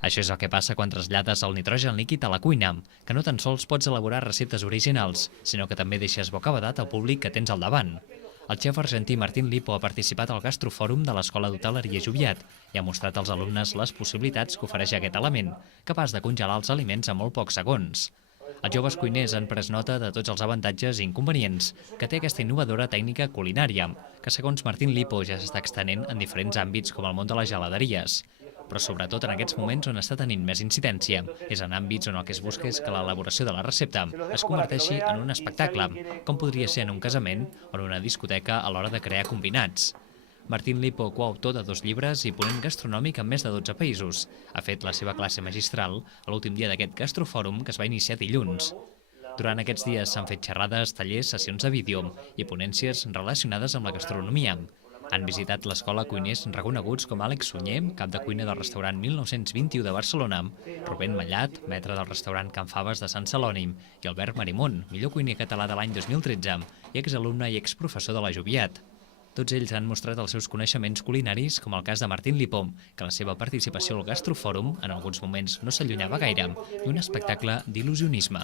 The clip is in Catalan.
Això és el que passa quan trasllades el nitrogen líquid a la cuina, que no tan sols pots elaborar receptes originals, sinó que també deixes bocabadat al públic que tens al davant. El xef argentí Martín Lipo ha participat al Gastrofòrum de l'Escola d'Hoteleria Joviat i ha mostrat als alumnes les possibilitats que ofereix aquest element, capaç de congelar els aliments en molt pocs segons. Els joves cuiners han pres nota de tots els avantatges i inconvenients que té aquesta innovadora tècnica culinària, que segons Martín Lipo ja s'està extenent en diferents àmbits com el món de les geladeries. Però sobretot en aquests moments on està tenint més incidència és en àmbits on el que es busca és que l'elaboració de la recepta es converteixi en un espectacle, com podria ser en un casament o en una discoteca a l'hora de crear combinats. Martín Lipo, coautor de 2 llibres i ponent gastronòmic en més de 12 països, ha fet la seva classe magistral a l'últim dia d'aquest gastrofòrum que es va iniciar dilluns. Durant aquests dies s'han fet xerrades, tallers, sessions de vídeo i ponències relacionades amb la gastronomia. Han visitat l'escola cuiners reconeguts com Àlex Sunyer, cap de cuina del restaurant 1921 de Barcelona, Rubén Mallat, mestre del restaurant Can Faves de Sant Celoni, i Albert Marimón, millor cuiner català de l'any 2013 i exalumne i exprofessor de la Joviat. Tots ells han mostrat els seus coneixements culinaris, com el cas de Martín Lipo, que la seva participació al Gastrofòrum en alguns moments no s'allunyava gaire d'un espectacle d'il·lusionisme.